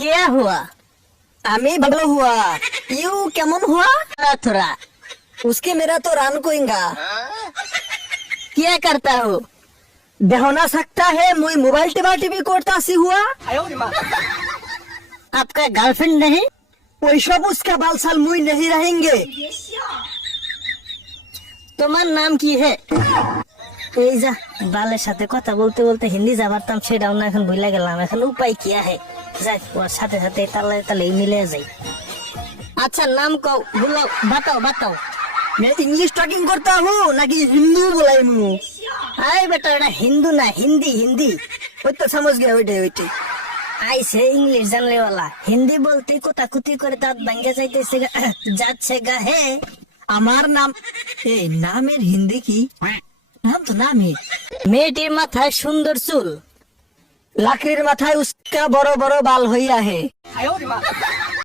क्या हुआ আমি ভালো হুয়া ইউ কেমন হুয়া थोड़ा उसके मेरा तो रान कोइंगा क्या करता हो দেহ না सकता है মুই মোবাইল টিপা টিপি করতাছি হুয়া आपका गर्लफ्रेंड नहीं ওই সব उसका बाल साल মুই नहीं रहेंगे তোমার নাম কি হে এই যা বালের সাথে কথা বলতে বলতে হিন্দি যা পারতাম সেটাও না এখন ভুলে গেলাম এখন উপায় কি আছে সাথে সাথে তালে তালে মিলে আচ্ছা নাম কও বলো বাতাও বাতাও ইংলিশ টকিং করতে হো নাকি হিন্দু আই বেটা, এটা হিন্দু না, হিন্দি হিন্দি। ওই তো ইংলিশ হিন্দি বলতে করে দাঁত ভাঙ্গে যাইতেছে যাচ্ছে গা, হে। আমার নাম এই নামের হিন্দি কি? নাম তো নামই। মেয়েটির মাথায় সুন্দর চুল। লাকড়ির মাথায় উস্কা বড় বড় বাল হইয়া হে